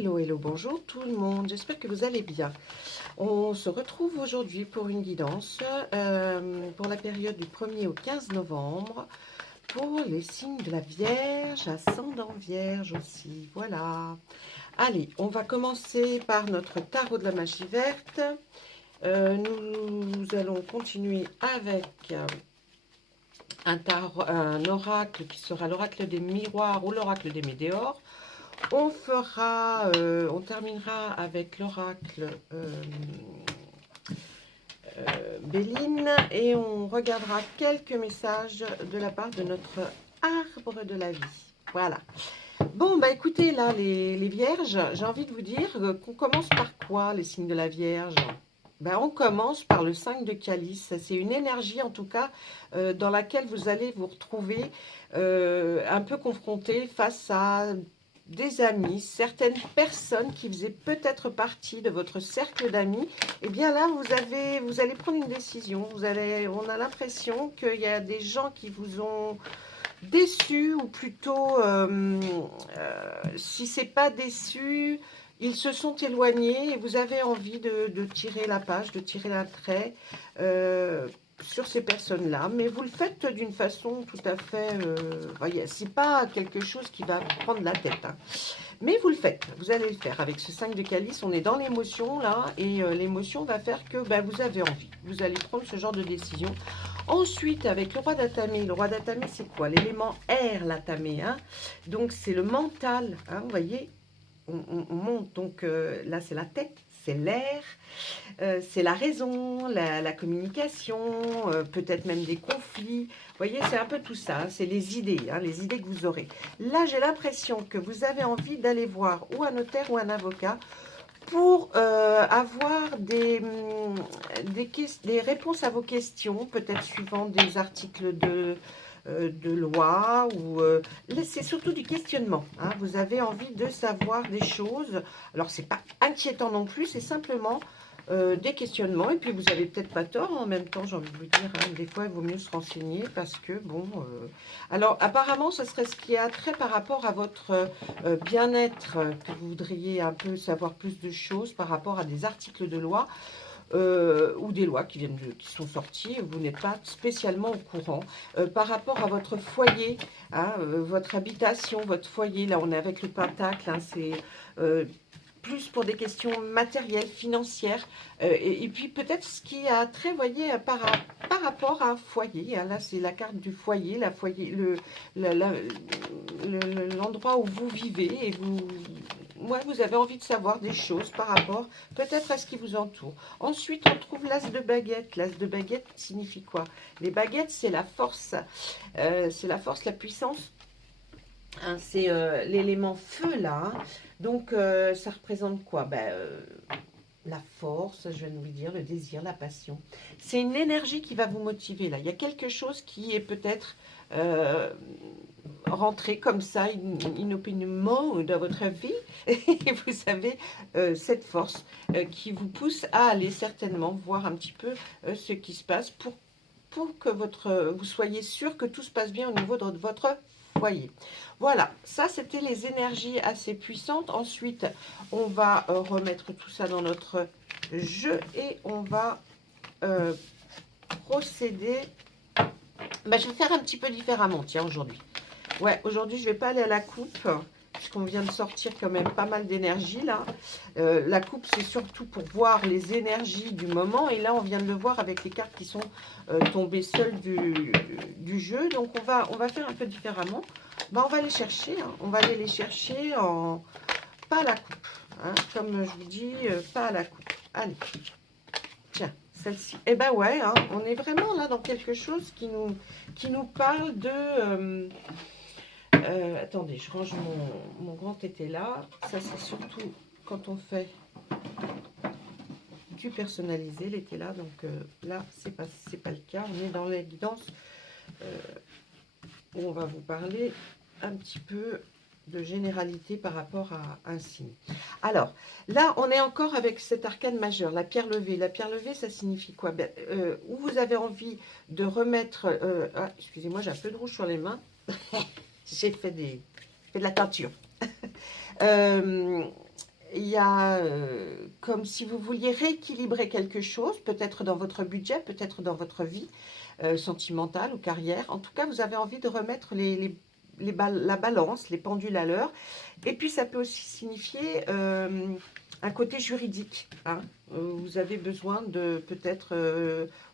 Hello, hello, bonjour tout le monde, j'espère que vous allez bien. On se retrouve aujourd'hui pour une guidance pour la période du 1er au 15 novembre pour les signes de la Vierge, ascendant Vierge aussi, voilà. Allez, on va commencer par notre tarot de la magie verte. Nous allons continuer avec un oracle qui sera l'oracle des miroirs ou l'oracle des météores. On terminera avec l'oracle Béline et on regardera quelques messages de la part de notre arbre de la vie. Voilà. Bon, bah écoutez, là, les vierges, j'ai envie de vous dire qu'on commence par quoi, les signes de la Vierge? Ben, on commence par le 5 de calice. C'est une énergie, en tout cas, dans laquelle vous allez vous retrouver un peu confronté face à des amis, certaines personnes qui faisaient peut-être partie de votre cercle d'amis. Et bien là, vous allez prendre une décision. On a l'impression qu'il y a des gens qui vous ont déçu, ou plutôt, si c'est pas déçu, ils se sont éloignés et vous avez envie de tirer la page, de tirer un trait sur ces personnes-là. Mais vous le faites d'une façon tout à fait... voyez, c'est pas quelque chose qui va prendre la tête. Hein. Mais vous le faites, vous allez le faire. Avec ce 5 de calice, on est dans l'émotion là, et l'émotion va faire que vous avez envie. Vous allez prendre ce genre de décision. Ensuite, avec le roi d'atamé, c'est quoi? L'élément air, l'atamé. Hein, donc, c'est le mental. Hein, vous voyez, on monte. Donc, là, c'est la tête, c'est l'air, c'est la raison, la communication, peut-être même des conflits. Vous voyez, c'est un peu tout ça. Hein, c'est les idées que vous aurez. Là, j'ai l'impression que vous avez envie d'aller voir ou un notaire ou un avocat pour avoir des réponses à vos questions, peut-être suivant des articles de loi, ou c'est surtout du questionnement. Hein, vous avez envie de savoir des choses. Alors, c'est pas inquiétant non plus, c'est simplement des questionnements. Et puis, vous n'avez peut-être pas tort en même temps, j'ai envie de vous dire. Hein, des fois, il vaut mieux se renseigner parce que, bon... Alors, apparemment, ce serait ce qui a trait par rapport à votre bien-être, que vous voudriez un peu savoir plus de choses par rapport à des articles de loi. Ou des lois qui sont sorties, vous n'êtes pas spécialement au courant. Par rapport à votre foyer, hein, votre habitation, votre foyer, là on est avec le pentacle, hein, c'est plus pour des questions matérielles, financières, et puis peut-être ce qui a trait, voyez, par rapport à un foyer. Hein, là c'est la carte du foyer, l'endroit où vous vivez, et vous avez envie de savoir des choses par rapport peut-être à ce qui vous entoure. Ensuite, on trouve l'as de baguette. L'as de baguette signifie quoi? Les baguettes, c'est la force, la puissance. Hein, c'est l'élément feu là. Hein. Donc, ça représente quoi? La force, je viens de vous dire, le désir, la passion. C'est une énergie qui va vous motiver là. Il y a quelque chose qui est peut-être rentré comme ça, inopinément dans votre vie. Et vous avez cette force qui vous pousse à aller certainement voir un petit peu ce qui se passe pour que vous soyez sûr que tout se passe bien au niveau de votre foyer. Voilà, ça c'était les énergies assez puissantes. Ensuite, on va remettre tout ça dans notre jeu et on va procéder. Je vais faire un petit peu différemment, tiens, aujourd'hui. Ouais, aujourd'hui, je ne vais pas aller à la coupe, puisqu'on vient de sortir quand même pas mal d'énergie, là. La coupe, c'est surtout pour voir les énergies du moment. Et là, on vient de le voir avec les cartes qui sont tombées seules du jeu. Donc, on va faire un peu différemment. On va les chercher. Hein. On va aller les chercher en... pas à la coupe. Hein. Comme je vous dis, pas à la coupe. Allez. Tiens, celle-ci. Eh ben ouais, hein, on est vraiment là dans quelque chose qui nous parle de... attendez, je range mon grand tété là. Ça, c'est surtout quand on fait du personnalisé, l'été là. Donc là, c'est pas le cas. On est dans la guidance où on va vous parler un petit peu de généralité par rapport à un signe. Alors, là, on est encore avec cet arcane majeur, la pierre levée. La pierre levée, ça signifie quoi? Où vous avez envie de remettre... excusez-moi, j'ai un peu de rouge sur les mains. J'ai fait de la teinture. il y a comme si vous vouliez rééquilibrer quelque chose, peut-être dans votre budget, peut-être dans votre vie sentimentale ou carrière. En tout cas, vous avez envie de remettre la balance, les pendules à l'heure. Et puis, ça peut aussi signifier un côté juridique, hein. Vous avez besoin de, peut-être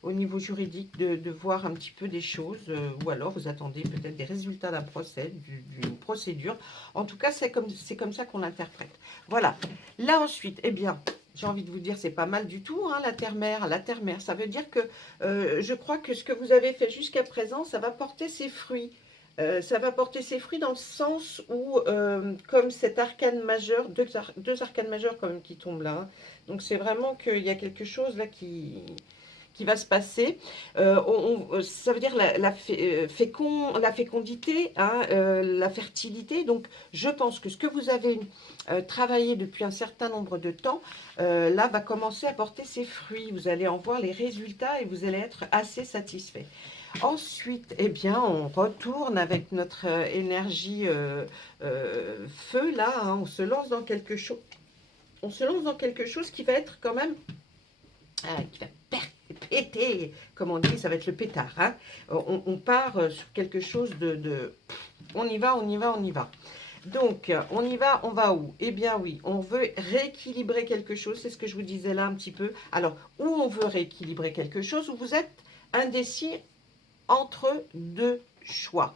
au niveau juridique, de voir un petit peu des choses, ou alors vous attendez peut-être des résultats d'un procès, d'une procédure. En tout cas, c'est comme ça qu'on l'interprète. Voilà. Là ensuite, eh bien, j'ai envie de vous dire, c'est pas mal du tout, hein, la terre-mère. La terre-mère, ça veut dire que je crois que ce que vous avez fait jusqu'à présent, ça va porter ses fruits. Ça va porter ses fruits dans le sens où, comme cet arcane majeur, deux arcanes majeurs quand même qui tombent là, hein. Donc c'est vraiment qu'il y a quelque chose là qui va se passer. Ça veut dire la fécondité, hein, la fertilité. Donc je pense que ce que vous avez travaillé depuis un certain nombre de temps, là va commencer à porter ses fruits. Vous allez en voir les résultats et vous allez être assez satisfait. Ensuite, eh bien, on retourne avec notre énergie feu, là, hein, on se lance dans quelque chose. On se lance dans quelque chose qui va être quand même, qui va péter, comme on dit, ça va être le pétard, hein. On part sur quelque chose on y va, on y va, on y va. Donc, on y va, on va où? Eh bien oui, on veut rééquilibrer quelque chose, c'est ce que je vous disais là un petit peu. Alors, où on veut rééquilibrer quelque chose, où vous êtes indécis entre deux choix.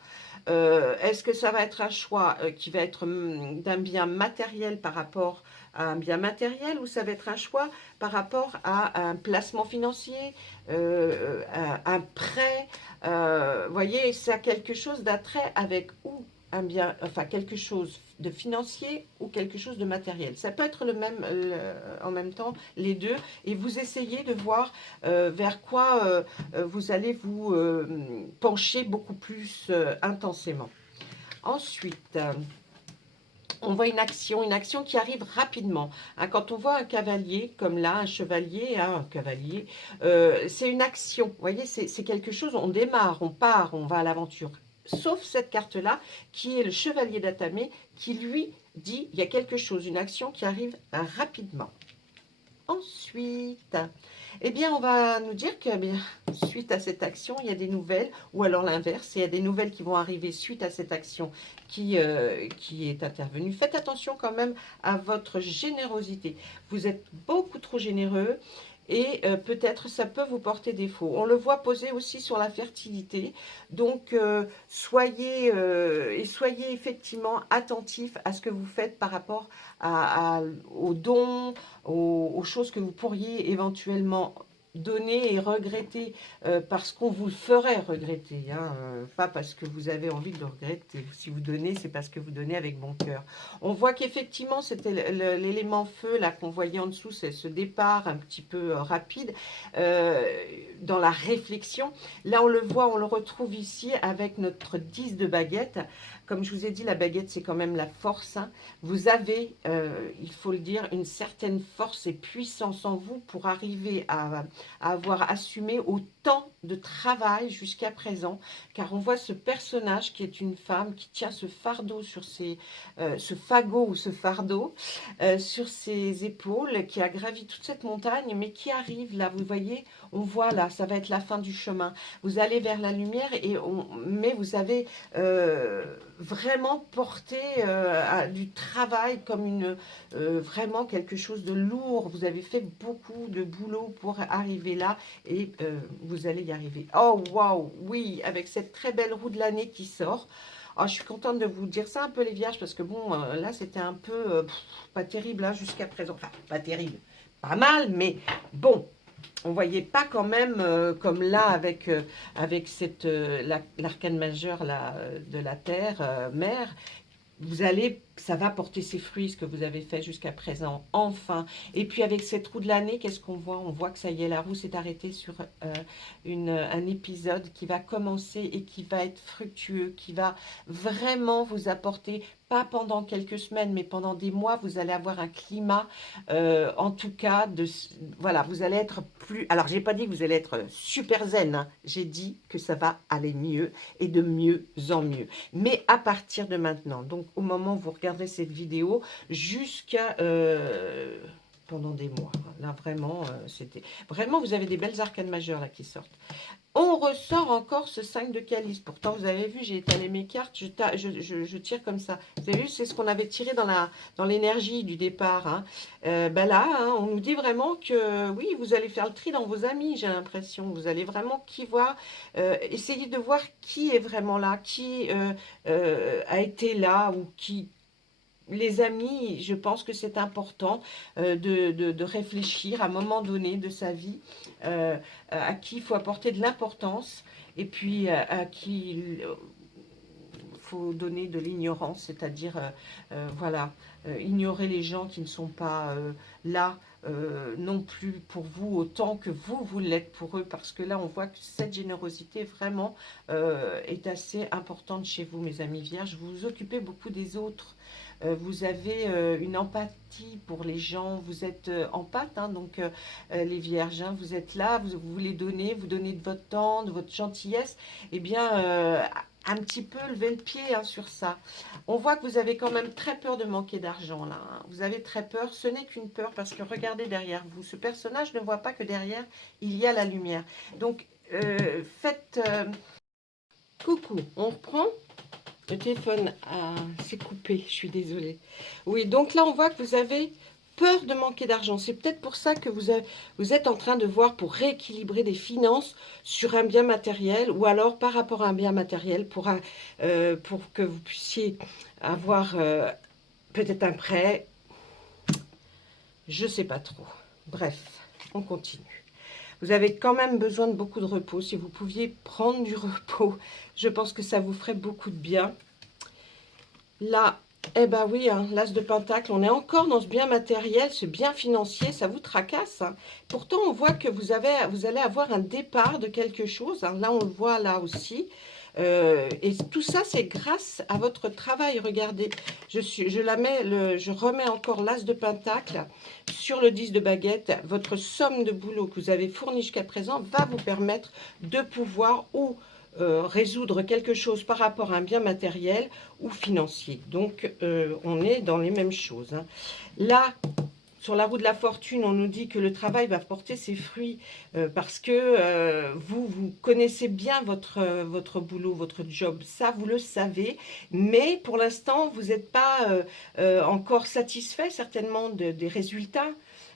Est-ce que ça va être un choix qui va être d'un bien matériel par rapport à un bien matériel, ou ça va être un choix par rapport à un placement financier, un prêt, voyez, ça a quelque chose d'attrait avec ou un bien, enfin quelque chose de financier ou quelque chose de matériel. Ça peut être en même temps les deux, et vous essayez de voir vers quoi vous allez vous pencher beaucoup plus intensément. Ensuite, on voit une action qui arrive rapidement, hein. Quand on voit un cavalier, comme là, un chevalier, hein, un cavalier, c'est une action, vous voyez, c'est quelque chose, on démarre, on part, on va à l'aventure. Sauf cette carte-là, qui est le chevalier d'Atamé, qui lui dit, il y a quelque chose, une action qui arrive rapidement. Ensuite, eh bien, on va nous dire que suite à cette action, il y a des nouvelles, ou alors l'inverse, il y a des nouvelles qui vont arriver suite à cette action qui est intervenue. Faites attention quand même à votre générosité. Vous êtes beaucoup trop généreux et peut-être ça peut vous porter défaut. On le voit poser aussi sur la fertilité. Donc, soyez effectivement attentifs à ce que vous faites par rapport aux dons, aux choses que vous pourriez éventuellement donner et regretter parce qu'on vous le ferait regretter, hein, pas parce que vous avez envie de le regretter. Si vous donnez, c'est parce que vous donnez avec bon cœur. On voit qu'effectivement, c'était l'élément feu là qu'on voyait en dessous, c'est ce départ un petit peu rapide dans la réflexion. Là, on le voit, on le retrouve ici avec notre 10 de baguette. Comme je vous ai dit, la baguette, c'est quand même la force, hein. Vous avez, il faut le dire, une certaine force et puissance en vous pour arriver à avoir assumé autant de travail jusqu'à présent, car on voit ce personnage qui est une femme qui tient ce fardeau sur ce fagot ou ce fardeau sur ses épaules, qui a gravi toute cette montagne, mais qui arrive là, vous voyez, on voit là, ça va être la fin du chemin. Vous allez vers la lumière, mais vous avez vraiment porté du travail comme vraiment quelque chose de lourd. Vous avez fait beaucoup de boulot pour arriver là et vous allez y arriver. Oh waouh, oui, avec cette très belle roue de l'année qui sort. Oh, je suis contente de vous dire ça un peu les vierges parce que bon, là c'était un peu pas terrible hein, jusqu'à présent. Enfin, pas terrible, pas mal, mais bon. On ne voyait pas quand même comme là avec l'arcane majeur là, de la terre, mère. Ça va porter ses fruits, ce que vous avez fait jusqu'à présent, enfin. Et puis avec cette roue de l'année, qu'est-ce qu'on voit? On voit que ça y est, la roue s'est arrêtée sur un épisode qui va commencer et qui va être fructueux, qui va vraiment vous apporter pas pendant quelques semaines, mais pendant des mois, vous allez avoir un climat, en tout cas, voilà, vous allez être plus... Alors, je n'ai pas dit que vous allez être super zen, hein. J'ai dit que ça va aller mieux et de mieux en mieux. Mais à partir de maintenant, donc au moment où vous regarderez cette vidéo, jusqu'à... pendant des mois. Là, vraiment, c'était... Vraiment, vous avez des belles arcanes majeures là qui sortent. On ressort encore ce 5 de calice. Pourtant, vous avez vu, j'ai étalé mes cartes, je tire comme ça. Vous avez vu, c'est ce qu'on avait tiré dans l'énergie du départ. Hein. Ben là, hein, on nous dit vraiment que oui, vous allez faire le tri dans vos amis, j'ai l'impression. Vous allez vraiment essayer de voir qui est vraiment là, qui a été là ou qui... Les amis, je pense que c'est important de réfléchir à un moment donné de sa vie à qui il faut apporter de l'importance et puis à qui il faut donner de l'ignorance, c'est-à-dire voilà, ignorer les gens qui ne sont pas là non plus pour vous autant que vous l'êtes pour eux, parce que là on voit que cette générosité vraiment est assez importante chez vous, mes amis vierges. Vous vous occupez beaucoup des autres. Vous avez une empathie pour les gens, vous êtes empathe, hein, donc les vierges, hein, vous êtes là, vous voulez donner, vous donnez de votre temps, de votre gentillesse, et bien un petit peu lever le pied hein, sur ça. On voit que vous avez quand même très peur de manquer d'argent là, hein. Vous avez très peur, ce n'est qu'une peur parce que regardez derrière vous, ce personnage ne voit pas que derrière il y a la lumière. Donc faites... Coucou, on reprend. Le téléphone s'est coupé, je suis désolée. Oui, donc là, on voit que vous avez peur de manquer d'argent. C'est peut-être pour ça que vous êtes en train de voir pour rééquilibrer des finances sur un bien matériel ou alors par rapport à un bien matériel pour que vous puissiez avoir peut-être un prêt. Je ne sais pas trop. Bref, on continue. Vous avez quand même besoin de beaucoup de repos. Si vous pouviez prendre du repos, je pense que ça vous ferait beaucoup de bien. Là, eh ben oui, hein, l'as de pentacle, on est encore dans ce bien matériel, ce bien financier, ça vous tracasse. Hein. Pourtant, on voit que vous allez avoir un départ de quelque chose. Hein. Là, on le voit là aussi. Et tout ça, c'est grâce à votre travail. Regardez, je remets encore l'as de pentacle sur le 10 de baguette. Votre somme de boulot que vous avez fourni jusqu'à présent va vous permettre de pouvoir résoudre quelque chose par rapport à un bien matériel ou financier. Donc, on est dans les mêmes choses. Hein. Là, sur la roue de la fortune, on nous dit que le travail va porter ses fruits parce que vous connaissez bien votre boulot, votre job. Ça, vous le savez. Mais pour l'instant, vous n'êtes pas encore satisfait certainement des résultats.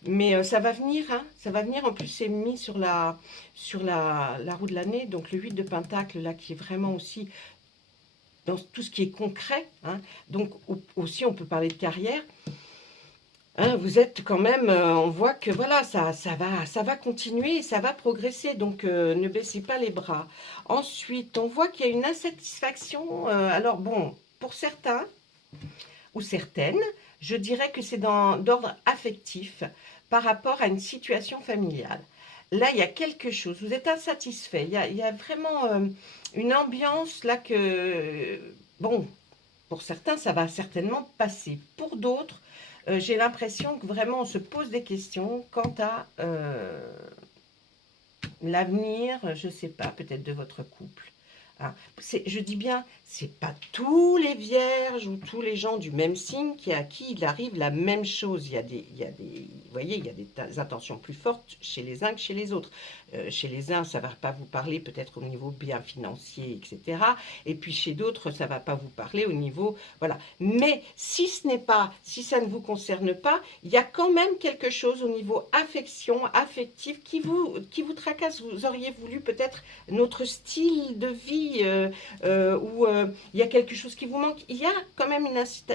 Mais ça va venir, hein, ça va venir. En plus, c'est mis sur la roue de l'année. Donc, le 8 de pentacle, là, qui est vraiment aussi dans tout ce qui est concret. Hein. Donc, aussi, on peut parler de carrière. Hein, vous êtes quand même, on voit que voilà, ça va continuer, ça va progresser, donc ne baissez pas les bras. Ensuite, on voit qu'il y a une insatisfaction, alors bon, pour certains ou certaines, je dirais que c'est d'ordre affectif par rapport à une situation familiale. Là, il y a quelque chose, vous êtes insatisfait, il y a vraiment une ambiance là que, bon, pour certains, ça va certainement passer. Pour d'autres, j'ai l'impression que vraiment on se pose des questions quant à l'avenir, je ne sais pas, peut-être de votre couple. Hein. Je dis bien, c'est pas tous les vierges ou tous les gens du même signe à qui il arrive la même chose. Vous voyez, il y a des intentions plus fortes chez les uns que chez les autres. Chez les uns, ça ne va pas vous parler peut-être au niveau bien financier, etc. Et puis chez d'autres, ça ne va pas vous parler au niveau... Voilà. Mais si ça ne vous concerne pas, il y a quand même quelque chose au niveau affection, affectif, qui vous tracasse. Vous auriez voulu peut-être notre style de vie où il y a quelque chose qui vous manque. Il y a quand même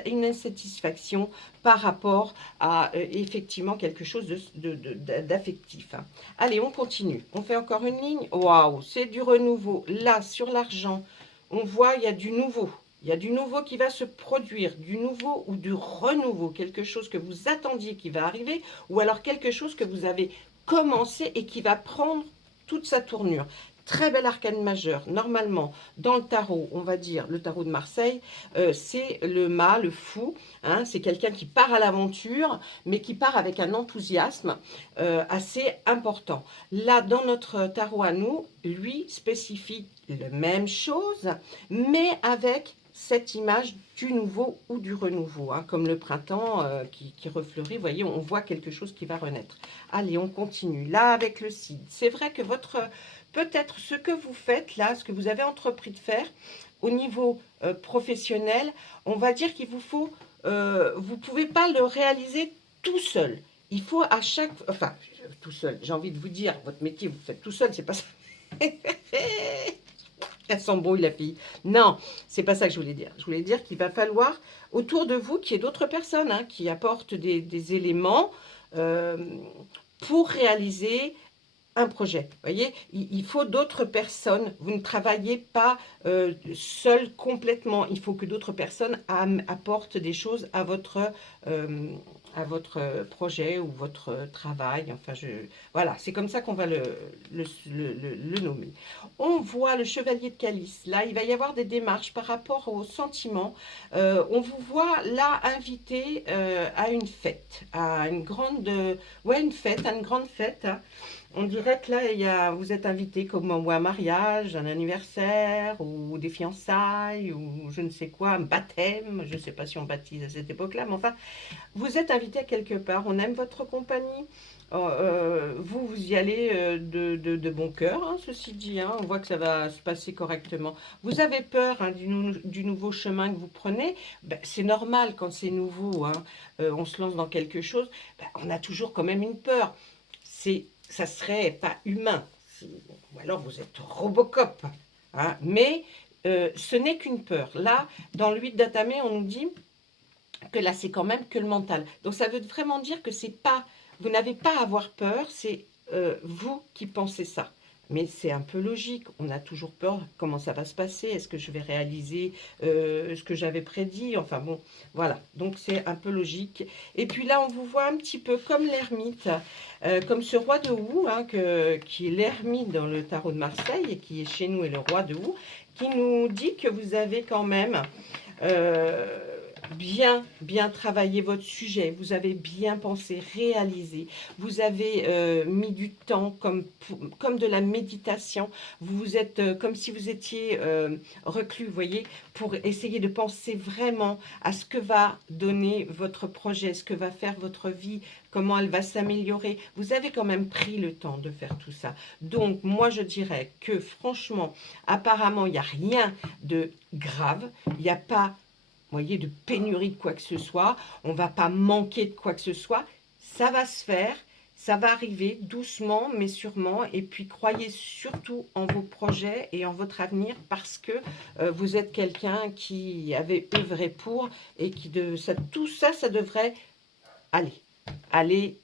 une insatisfaction par rapport à effectivement quelque chose d'affectif. Hein. Allez, on continue. On fait encore une ligne. Waouh, c'est du renouveau. Là, sur l'argent, on voit il y a du nouveau. Il y a du nouveau qui va se produire, du nouveau ou du renouveau, quelque chose que vous attendiez qui va arriver, ou alors quelque chose que vous avez commencé et qui va prendre toute sa tournure. très bel arcane majeur. Normalement, dans le tarot, on va dire, le tarot de Marseille, c'est le mât, le fou. Hein, c'est quelqu'un qui part à l'aventure, mais qui part avec un enthousiasme assez important. Là, dans notre tarot à nous, lui spécifie la même chose, mais avec cette image du nouveau ou du renouveau, hein, comme le printemps qui refleurit. Vous voyez, on voit quelque chose qui va renaître. Allez, on continue. Là, avec le CID, c'est vrai que peut-être ce que vous faites là, ce que vous avez entrepris de faire au niveau professionnel, on va dire qu'il vous faut, vous ne pouvez pas le réaliser tout seul. Il faut à chaque, enfin, tout seul, j'ai envie de vous dire, votre métier, vous faites tout seul, c'est pas ça. Elle s'embrouille la fille. Non, c'est pas ça que je voulais dire. Je voulais dire qu'il va falloir autour de vous qu'il y ait d'autres personnes hein, qui apportent des éléments pour réaliser un projet. Vous voyez, il faut d'autres personnes. Vous ne travaillez pas seul complètement. Il faut que d'autres personnes apportent des choses à votre projet ou votre travail. Enfin, voilà, c'est comme ça qu'on va le nommer. On voit le chevalier de calice. Là, il va y avoir des démarches par rapport aux sentiments. On vous voit là invité à une fête, à une grande, ouais, une fête, à une grande fête. Hein. On dirait que là, vous êtes invité comme ou un mariage, un anniversaire, ou des fiançailles, ou je ne sais quoi, un baptême. Je ne sais pas si on baptise à cette époque-là, mais enfin, vous êtes invité quelque part. On aime votre compagnie. Vous y allez de bon cœur, hein, ceci dit. Hein, on voit que ça va se passer correctement. Vous avez peur hein, du nouveau chemin que vous prenez. Ben, c'est normal quand c'est nouveau. Hein, on se lance dans quelque chose. Ben, on a toujours quand même une peur. Ça serait pas humain. Ou alors vous êtes Robocop. Hein, mais ce n'est qu'une peur. Là, dans le 8 d'Atamé, on nous dit que là, c'est quand même que le mental. Donc, ça veut vraiment dire que c'est pas, vous n'avez pas à avoir peur, c'est vous qui pensez ça. Mais c'est un peu logique, on a toujours peur, comment ça va se passer, est-ce que je vais réaliser ce que j'avais prédit, enfin bon, voilà, donc c'est un peu logique. Et puis là, on vous voit un petit peu comme l'ermite, comme ce roi de Hou, hein, qui est l'ermite dans le tarot de Marseille, et qui est chez nous est le roi de Hou, qui nous dit que vous avez quand même... bien travaillé votre sujet, vous avez bien pensé, réalisé, vous avez mis du temps comme de la méditation, vous êtes comme si vous étiez reclus, vous voyez, pour essayer de penser vraiment à ce que va donner votre projet, ce que va faire votre vie, comment elle va s'améliorer. Vous avez quand même pris le temps de faire tout ça. Donc, moi, je dirais que franchement, apparemment, il n'y a rien de grave, il n'y a pas... voyez, de pénurie de quoi que ce soit, on ne va pas manquer de quoi que ce soit, ça va se faire, ça va arriver doucement mais sûrement, et puis croyez surtout en vos projets et en votre avenir parce que vous êtes quelqu'un qui avait œuvré pour et tout ça, ça devrait aller,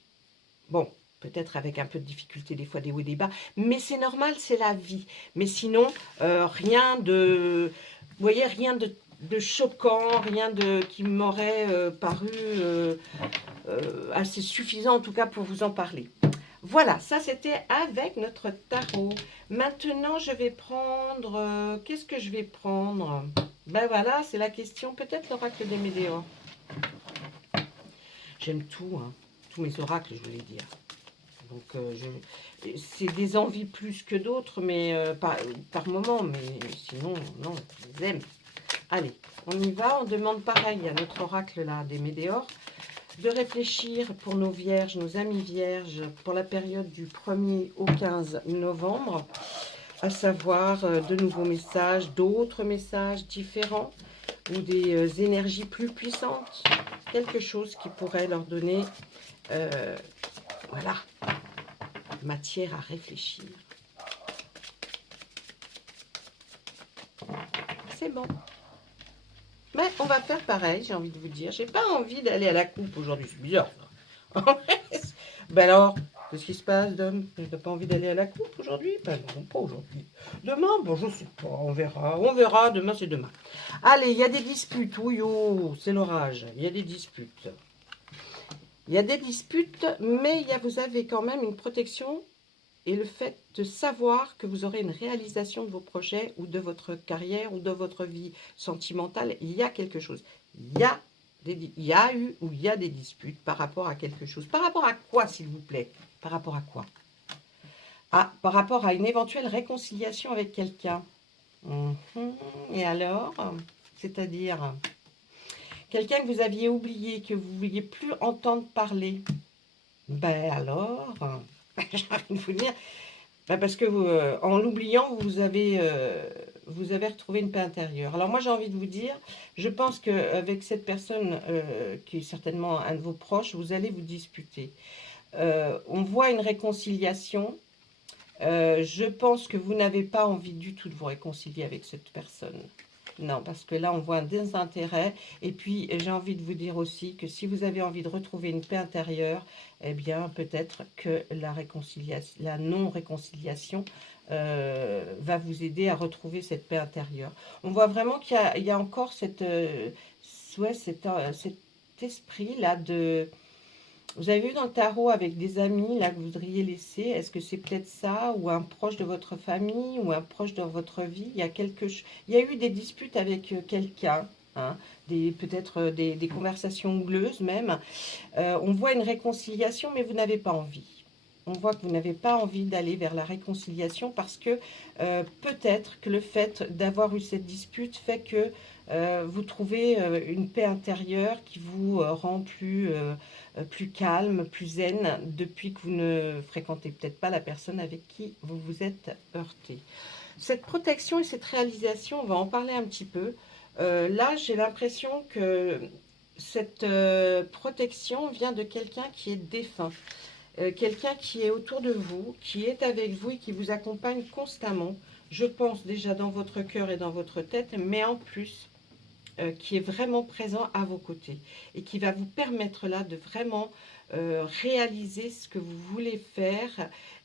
bon, peut-être avec un peu de difficulté, des fois des hauts et des bas, mais c'est normal, c'est la vie, mais sinon, rien de, vous voyez, rien de choquant, rien qui m'aurait paru assez suffisant en tout cas pour vous en parler. Voilà, ça c'était avec notre tarot. Maintenant, je vais prendre... qu'est-ce que je vais prendre? Ben voilà, c'est la question. Peut-être l'oracle des Médéors. J'aime tout, hein. Tous mes oracles, je voulais dire. Donc, c'est des envies plus que d'autres, mais par moment. Mais sinon, non, je les aime. Allez, on y va. On demande pareil à notre oracle là des Médéors de réfléchir pour nos vierges, nos amis vierges, pour la période du 1er au 15 novembre, à savoir de nouveaux messages, d'autres messages différents ou des énergies plus puissantes, quelque chose qui pourrait leur donner, voilà, matière à réfléchir. C'est bon. Mais on va faire pareil, j'ai envie de vous dire. J'ai pas envie d'aller à la coupe aujourd'hui. C'est bizarre, ça. Ben alors, qu'est-ce qui se passe, Dom? Tu n'as pas envie d'aller à la coupe aujourd'hui? Ben non, pas aujourd'hui. Demain, bon, je sais pas, on verra. On verra, demain, c'est demain. Allez, il y a des disputes. Oui, oh, c'est l'orage. Il y a des disputes. Il y a des disputes, mais vous avez quand même une protection et le fait de savoir que vous aurez une réalisation de vos projets ou de votre carrière ou de votre vie sentimentale. Il y a quelque chose. Il y a eu ou il y a des disputes par rapport à quelque chose. Par rapport à quoi, s'il vous plaît? Par rapport à quoi? Ah, par rapport à une éventuelle réconciliation avec quelqu'un. Et alors? C'est-à-dire quelqu'un que vous aviez oublié, que vous ne vouliez plus entendre parler. Ben alors, j'ai envie de vous dire, ben parce que vous, en l'oubliant, vous avez retrouvé une paix intérieure. Alors moi, j'ai envie de vous dire, je pense qu'avec cette personne, qui est certainement un de vos proches, vous allez vous disputer. On voit une réconciliation. Je pense que vous n'avez pas envie du tout de vous réconcilier avec cette personne. Non, parce que là, on voit un désintérêt. Et puis, j'ai envie de vous dire aussi que si vous avez envie de retrouver une paix intérieure, eh bien, peut-être que la non-réconciliation va vous aider à retrouver cette paix intérieure. On voit vraiment qu'il y a encore cet esprit-là de... Vous avez vu dans le tarot avec des amis là que vous voudriez laisser, est-ce que c'est peut-être ça, ou un proche de votre famille, ou un proche de votre vie? Il y a il y a eu des disputes avec quelqu'un, hein, peut-être des conversations houleuses même. On voit une réconciliation, mais vous n'avez pas envie. On voit que vous n'avez pas envie d'aller vers la réconciliation parce que peut-être que le fait d'avoir eu cette dispute fait que vous trouvez une paix intérieure qui vous rend plus calme, plus zen depuis que vous ne fréquentez peut-être pas la personne avec qui vous vous êtes heurté. Cette protection et cette réalisation, on va en parler un petit peu. Là, j'ai l'impression que cette protection vient de quelqu'un qui est défunt. Quelqu'un qui est autour de vous, qui est avec vous et qui vous accompagne constamment, je pense déjà dans votre cœur et dans votre tête, mais en plus, qui est vraiment présent à vos côtés et qui va vous permettre là de vraiment réaliser ce que vous voulez faire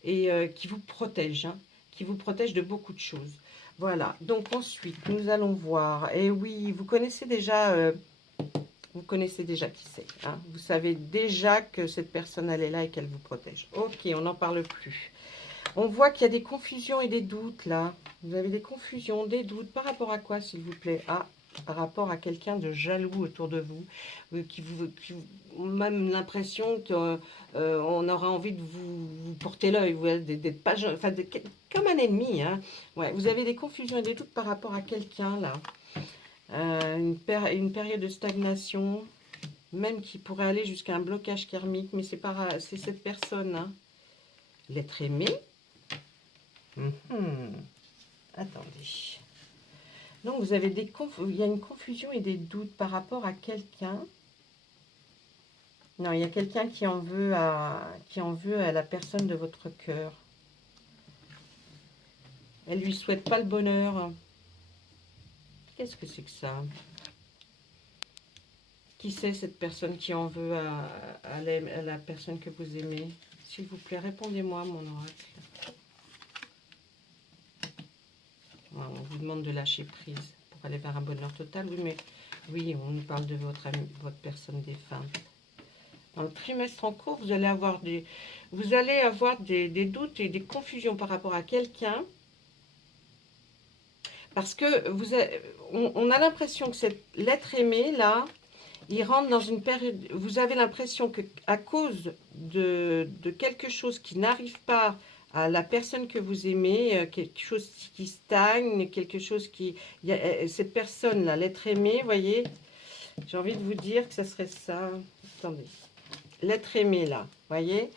et qui vous protège, hein, qui vous protège de beaucoup de choses. Voilà, donc ensuite, nous allons voir, et oui, vous connaissez déjà qui c'est. Hein. Vous savez déjà que cette personne, elle est là et qu'elle vous protège. Ok, on n'en parle plus. On voit qu'il y a des confusions et des doutes là. Vous avez des confusions, des doutes. Par rapport à quoi, s'il vous plaît? Ah, par rapport à quelqu'un de jaloux autour de vous. Qui même l'impression qu'on aura envie de vous porter l'œil. D'être pas... Enfin, comme un ennemi. Hein. Ouais, vous avez des confusions et des doutes par rapport à quelqu'un là. Une période de stagnation, même qui pourrait aller jusqu'à un blocage karmique, mais c'est cette personne, hein. L'être aimé. Attendez. Donc vous avez il y a une confusion et des doutes par rapport à quelqu'un. Non, il y a quelqu'un qui en veut à la personne de votre cœur. Elle lui souhaite pas le bonheur. Qu'est-ce que c'est que ça? Qui c'est cette personne qui en veut à la personne que vous aimez? S'il vous plaît, répondez-moi, mon oracle. On vous demande de lâcher prise pour aller vers un bonheur total. Oui, mais oui, on nous parle de votre personne défunte. Dans le trimestre en cours, vous allez avoir des doutes et des confusions par rapport à quelqu'un. Parce que on a l'impression que l'être aimé, là, il rentre dans une période... Vous avez l'impression qu'à cause de quelque chose qui n'arrive pas à la personne que vous aimez, quelque chose qui stagne, quelque chose qui... cette personne-là, l'être aimé, vous voyez, j'ai envie de vous dire que ça serait ça. Attendez. L'être aimé, là, vous voyez,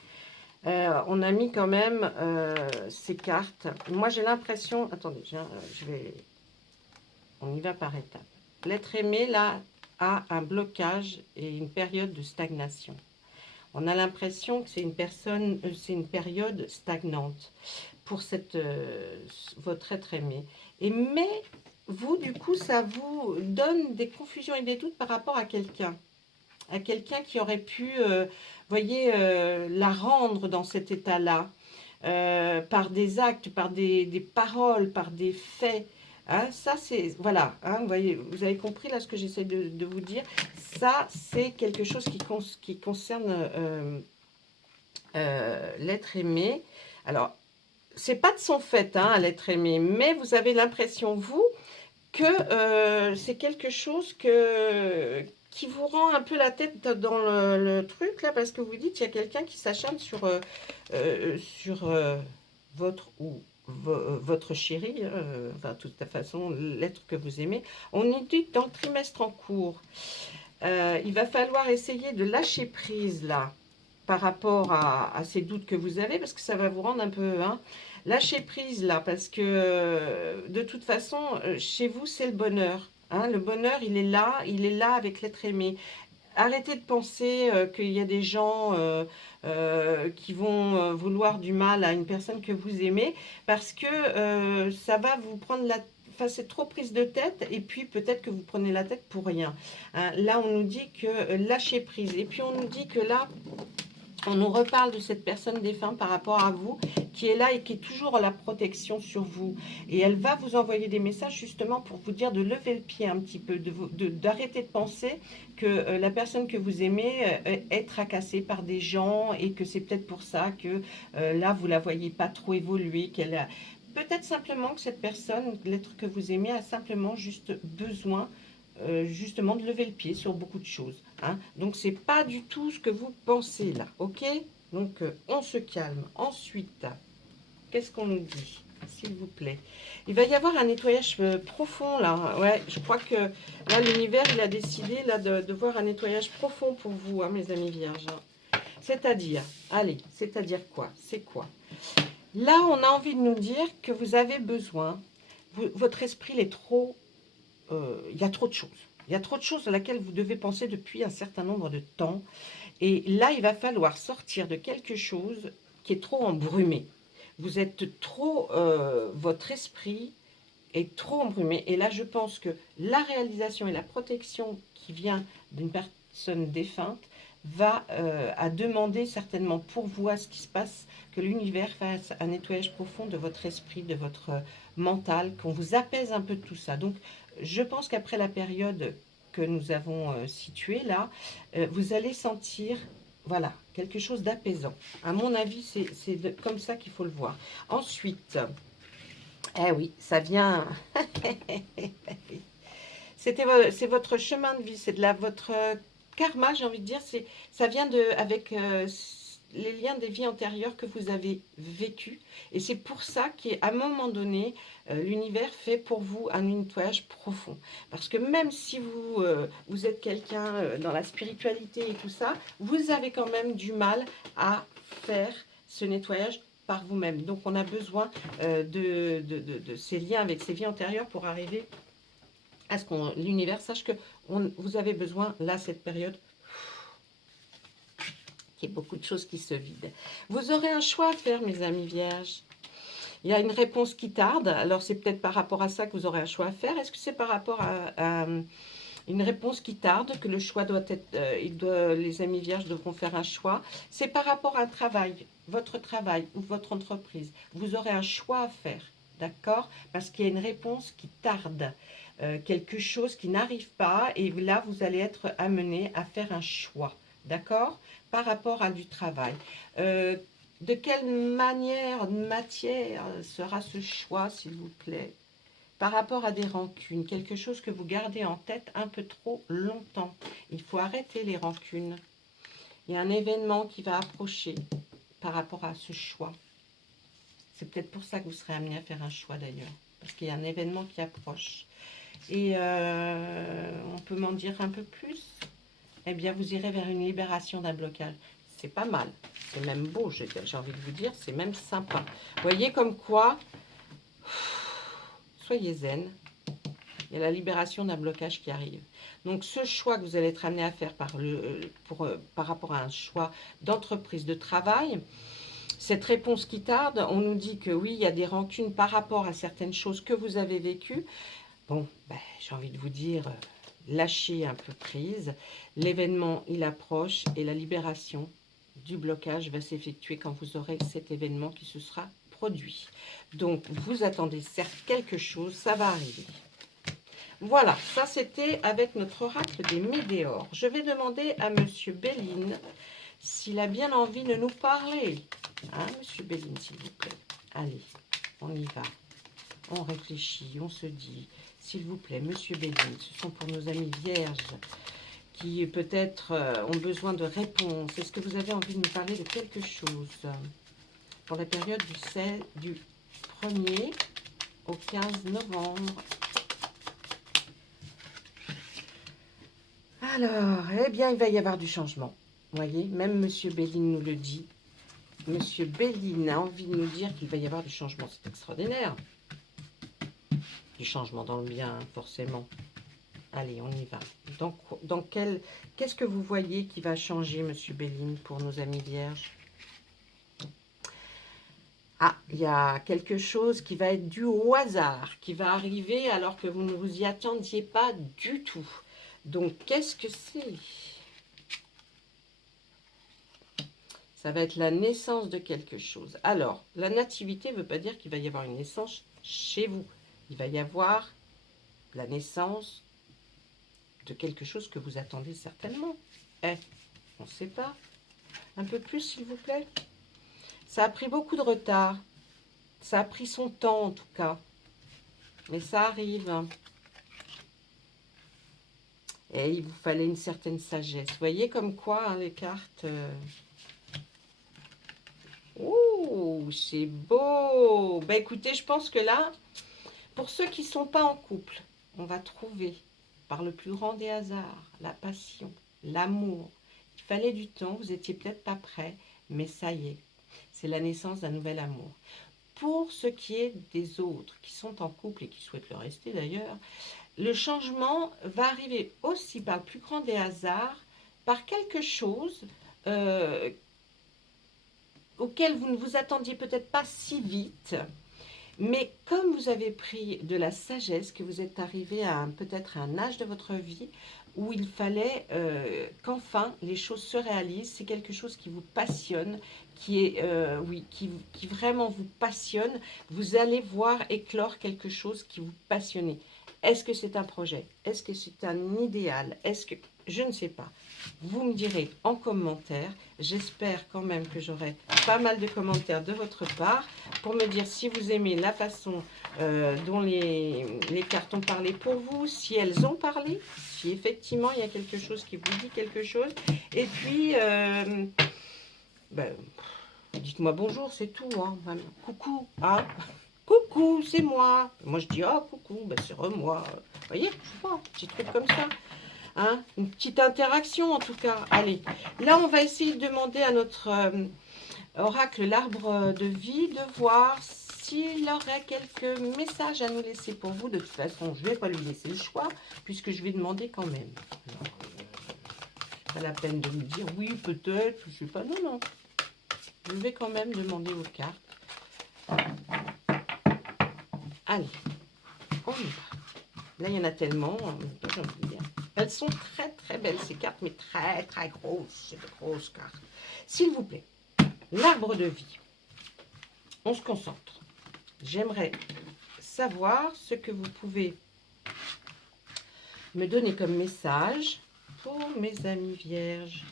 on a mis quand même ces cartes. Moi, j'ai l'impression... Attendez, on y va par étapes. L'être aimé, là, a un blocage et une période de stagnation. On a l'impression que c'est une période stagnante pour votre être aimé. Mais vous, du coup, ça vous donne des confusions et des doutes par rapport à quelqu'un. À quelqu'un qui aurait pu, voyez, la rendre dans cet état-là, par des actes, par des paroles, par des faits. Hein, ça, c'est... Voilà, hein, vous avez compris là ce que j'essaie de vous dire. Ça, c'est quelque chose qui concerne l'être aimé. Alors, c'est pas de son fait, hein, à l'être aimé, mais vous avez l'impression, vous, que c'est quelque chose qui vous rend un peu la tête dans le truc, là, parce que vous dites, il y a quelqu'un qui s'acharne sur votre ou votre chéri, enfin, de toute façon, l'être que vous aimez. On nous dit que dans le trimestre en cours, il va falloir essayer de lâcher prise, là, par rapport à ces doutes que vous avez, parce que ça va vous rendre un peu, hein, lâcher prise là, parce que de toute façon, chez vous, c'est le bonheur. Hein, le bonheur, il est là avec l'être aimé. Arrêtez de penser qu'il y a des gens qui vont vouloir du mal à une personne que vous aimez, parce que ça va vous prendre la... Enfin, c'est trop prise de tête, et puis peut-être que vous prenez la tête pour rien. Hein, là, on nous dit que lâchez prise. Et puis on nous dit que là, on nous reparle de cette personne défunte par rapport à vous, qui est là et qui est toujours la protection sur vous. Et elle va vous envoyer des messages justement pour vous dire de lever le pied un petit peu, d'arrêter de penser que la personne que vous aimez est tracassée par des gens et que c'est peut-être pour ça que là, vous ne la voyez pas trop évoluer, qu'elle a... Peut-être simplement que cette personne, l'être que vous aimez, a simplement juste besoin justement de lever le pied sur beaucoup de choses. Hein. Donc, c'est pas du tout ce que vous pensez là, ok? Donc, on se calme. Ensuite, qu'est-ce qu'on nous dit, s'il vous plaît? Il va y avoir un nettoyage profond là. Ouais, je crois que là, l'univers, il a décidé là de voir un nettoyage profond pour vous, hein, mes amis vierges. C'est-à-dire, allez, c'est-à-dire quoi? C'est quoi? Là, on a envie de nous dire que vous avez besoin, votre esprit il est trop il y a trop de choses. Il y a trop de choses à laquelle vous devez penser depuis un certain nombre de temps. Et là, il va falloir sortir de quelque chose qui est trop embrumé. Vous êtes trop, votre esprit est trop embrumé. Et là, je pense que la réalisation et la protection qui vient d'une personne défunte va à demander certainement pour vous à ce qui se passe, que l'univers fasse un nettoyage profond de votre esprit, de votre mental, qu'on vous apaise un peu de tout ça. Donc, je pense qu'après la période que nous avons située là, vous allez sentir, voilà, quelque chose d'apaisant. À mon avis, c'est comme ça qu'il faut le voir. Ensuite, eh oui, ça vient... c'est votre chemin de vie, c'est de votre karma, j'ai envie de dire. Ça vient avec les liens des vies antérieures que vous avez vécues. Et c'est pour ça qu'à un moment donné, l'univers fait pour vous un nettoyage profond. Parce que même si vous êtes quelqu'un dans la spiritualité et tout ça, vous avez quand même du mal à faire ce nettoyage par vous-même. Donc on a besoin de ces liens avec ces vies antérieures pour arriver à ce que l'univers sache que vous avez besoin, là, cette période, qu'il y ait beaucoup de choses qui se vident. Vous aurez un choix à faire, mes amis vierges. Il y a une réponse qui tarde, alors c'est peut-être par rapport à ça que vous aurez un choix à faire. Est-ce que c'est par rapport à une réponse qui tarde, que le choix doit être, les amis vierges devront faire un choix? C'est par rapport à un travail, votre travail ou votre entreprise. Vous aurez un choix à faire, d'accord? Parce qu'il y a une réponse qui tarde. Quelque chose qui n'arrive pas, et là vous allez être amené à faire un choix, d'accord, par rapport à du travail. De quelle matière sera ce choix, s'il vous plaît? Par rapport à des rancunes, quelque chose que vous gardez en tête un peu trop longtemps. Il faut arrêter les rancunes. Il y a un événement qui va approcher par rapport à ce choix. C'est peut-être pour ça que vous serez amené à faire un choix d'ailleurs, parce qu'il y a un événement qui approche. Et on peut m'en dire un peu plus? Eh bien, vous irez vers une libération d'un blocage. C'est pas mal. C'est même beau, j'ai envie de vous dire. C'est même sympa. Vous voyez comme quoi, soyez zen. Il y a la libération d'un blocage qui arrive. Donc, ce choix que vous allez être amené à faire par rapport à un choix d'entreprise, de travail, cette réponse qui tarde, on nous dit que oui, il y a des rancunes par rapport à certaines choses que vous avez vécues. Bon, ben, j'ai envie de vous dire, lâchez un peu prise. L'événement, il approche et la libération du blocage va s'effectuer quand vous aurez cet événement qui se sera produit. Donc, vous attendez certes quelque chose, ça va arriver. Voilà, ça c'était avec notre oracle des Médéors. Je vais demander à Monsieur Béline s'il a bien envie de nous parler. Hein, Monsieur Béline, s'il vous plaît. Allez, on y va. On réfléchit, on se dit, s'il vous plaît, Monsieur Béline, ce sont pour nos amis vierges qui peut-être ont besoin de réponses. Est-ce que vous avez envie de nous parler de quelque chose pour la période du 1er au 15 novembre? Alors, eh bien, il va y avoir du changement. Vous voyez, même Monsieur Béline nous le dit. Monsieur Béline a envie de nous dire qu'il va y avoir du changement. C'est extraordinaire. Du changement dans le bien, forcément. Allez, on y va. Qu'est-ce que vous voyez qui va changer, Monsieur Béline, pour nos amis vierges? Ah, il y a quelque chose qui va être dû au hasard, qui va arriver alors que vous ne vous y attendiez pas du tout. Donc, qu'est-ce que c'est? Ça va être la naissance de quelque chose. Alors, la nativité ne veut pas dire qu'il va y avoir une naissance chez vous. Il va y avoir la naissance de quelque chose que vous attendez certainement. On ne sait pas. Un peu plus, s'il vous plaît. Ça a pris beaucoup de retard. Ça a pris son temps, en tout cas. Mais ça arrive. Et il vous fallait une certaine sagesse. Vous voyez comme quoi, hein, les cartes... Oh, c'est beau. Bah écoutez, je pense que là, pour ceux qui ne sont pas en couple, on va trouver, par le plus grand des hasards, la passion, l'amour. Il fallait du temps, vous n'étiez peut-être pas prêts, mais ça y est, c'est la naissance d'un nouvel amour. Pour ce qui est des autres qui sont en couple et qui souhaitent le rester d'ailleurs, le changement va arriver aussi par le plus grand des hasards, par quelque chose auquel vous ne vous attendiez peut-être pas si vite, mais comme vous avez pris de la sagesse, que vous êtes arrivé à peut-être un âge de votre vie où il fallait qu'enfin les choses se réalisent, c'est quelque chose qui vous passionne, qui vraiment vous passionne, vous allez voir éclore quelque chose qui vous passionne. Est-ce que c'est un projet? Est-ce que c'est un idéal? Est-ce que... Je ne sais pas. Vous me direz en commentaire. J'espère quand même que j'aurai pas mal de commentaires de votre part pour me dire si vous aimez la façon dont les cartes ont parlé pour vous, si elles ont parlé, si effectivement il y a quelque chose qui vous dit quelque chose. Et puis, dites-moi bonjour, c'est tout. Hein, vraiment. Coucou, hein. Coucou, c'est moi. Moi, je dis, oh, coucou, ben, c'est moi. Vous voyez, je sais pas, un petit truc comme ça. Hein, une petite interaction, en tout cas. Allez, là, on va essayer de demander à notre oracle, l'arbre de vie, de voir s'il aurait quelques messages à nous laisser pour vous. De toute façon, je ne vais pas lui laisser le choix, puisque je vais demander quand même. Alors, pas la peine de me dire, oui, peut-être, je ne sais pas. Non, non. Je vais quand même demander aux cartes. Allez, on y va. Là, il y en a tellement. Elles sont très, très belles, ces cartes, mais très, très grosses. C'est de grosses cartes. S'il vous plaît, l'arbre de vie. On se concentre. J'aimerais savoir ce que vous pouvez me donner comme message pour mes amis vierges.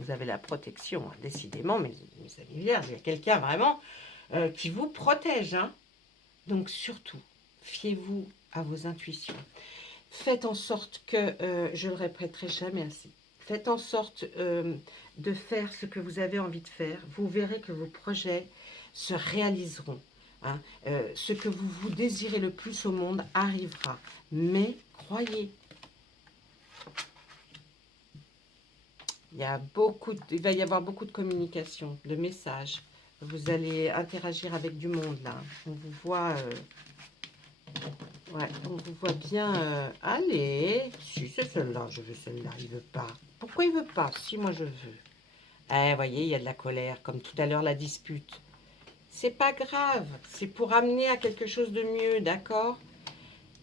Vous avez la protection, hein, décidément, mes amis vierges. Il y a quelqu'un vraiment qui vous protège. Hein. Donc surtout, fiez-vous à vos intuitions. Faites en sorte que, je le répéterai jamais assez, faites en sorte de faire ce que vous avez envie de faire. Vous verrez que vos projets se réaliseront. Hein. Ce que vous désirez le plus au monde arrivera. Mais croyez, il va y avoir beaucoup de communication, de messages. Vous allez interagir avec du monde là. On vous voit, on vous voit bien. Allez, si c'est celle-là, je veux celle-là. Il veut pas. Pourquoi il veut pas? Si moi je veux. Eh, voyez, il y a de la colère, comme tout à l'heure la dispute. C'est pas grave. C'est pour amener à quelque chose de mieux, d'accord?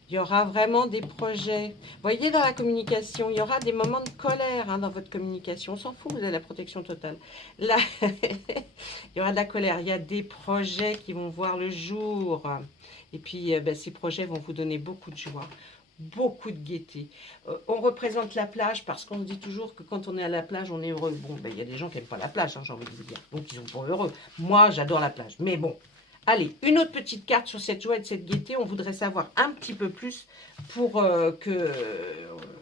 Il y aura vraiment des projets. Vous voyez, dans la communication, il y aura des moments de colère hein, dans votre communication. On s'en fout, vous avez la protection totale. Là, il y aura de la colère. Il y a des projets qui vont voir le jour. Et puis, ces projets vont vous donner beaucoup de joie. beaucoup de gaieté. On représente la plage parce qu'on se dit toujours que quand on est à la plage, on est heureux. Bon, ben, il y a des gens qui n'aiment pas la plage, hein, j'ai envie de vous dire. Donc, ils sont pas heureux. Moi, j'adore la plage. Mais bon, allez, une autre petite carte sur cette joie et de cette gaieté. On voudrait savoir un petit peu plus pour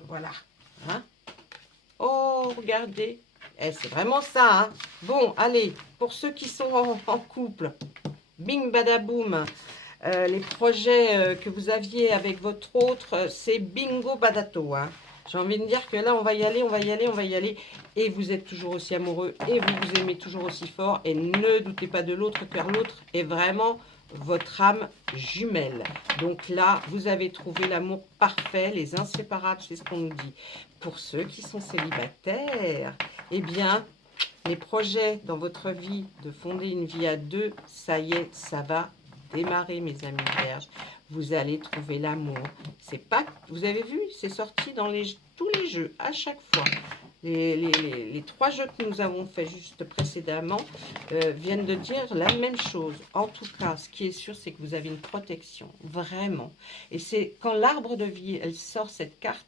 voilà. Hein. Oh, regardez. Eh, c'est vraiment ça. Hein. Bon, allez, pour ceux qui sont en couple, bing badaboum. Les projets que vous aviez avec votre autre, c'est bingo badato. Hein. J'ai envie de dire que là, on va y aller, on va y aller, on va y aller. Et vous êtes toujours aussi amoureux et vous vous aimez toujours aussi fort. Et ne doutez pas de l'autre, car l'autre est vraiment votre âme jumelle. Donc là, vous avez trouvé l'amour parfait, les inséparables, c'est ce qu'on nous dit. Pour ceux qui sont célibataires, eh bien, les projets dans votre vie de fonder une vie à deux, ça y est, ça va démarrer, mes amis vierges. Vous allez trouver l'amour. C'est pas, vous avez vu, c'est sorti dans tous les jeux, à chaque fois. Les 3 jeux que nous avons fait juste précédemment viennent de dire la même chose. En tout cas, ce qui est sûr, c'est que vous avez une protection, vraiment. Et c'est quand l'arbre de vie, elle sort cette carte,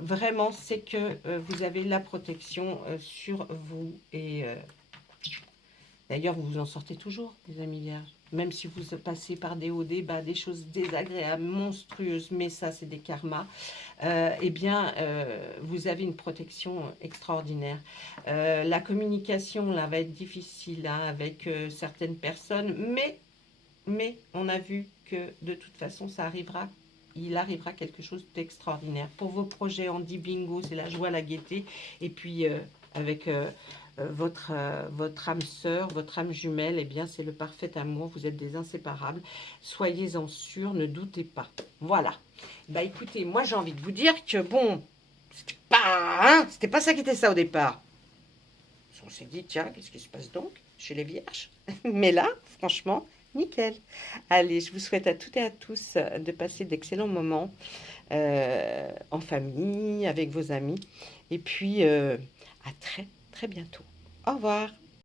vraiment, c'est que vous avez la protection sur vous. Et d'ailleurs, vous vous en sortez toujours, les amis vierges. Même si vous passez par des hauts, des bas, des choses désagréables, monstrueuses, mais ça, c'est des karmas, eh bien, vous avez une protection extraordinaire. La communication, là, va être difficile hein, avec certaines personnes, mais on a vu que de toute façon, ça arrivera. Il arrivera quelque chose d'extraordinaire. Pour vos projets, on dit bingo, c'est la joie, la gaieté. Et puis, avec votre âme sœur, votre âme jumelle, eh bien, c'est le parfait amour. Vous êtes des inséparables. Soyez-en sûrs, ne doutez pas. Voilà. Bah, écoutez, moi, j'ai envie de vous dire que, bon, c'était pas ça qui était ça au départ. On s'est dit, tiens, qu'est-ce qui se passe donc chez les vierges? Mais là, franchement, nickel. Allez, je vous souhaite à toutes et à tous de passer d'excellents moments en famille, avec vos amis. Et puis, à très, très bientôt. Au revoir.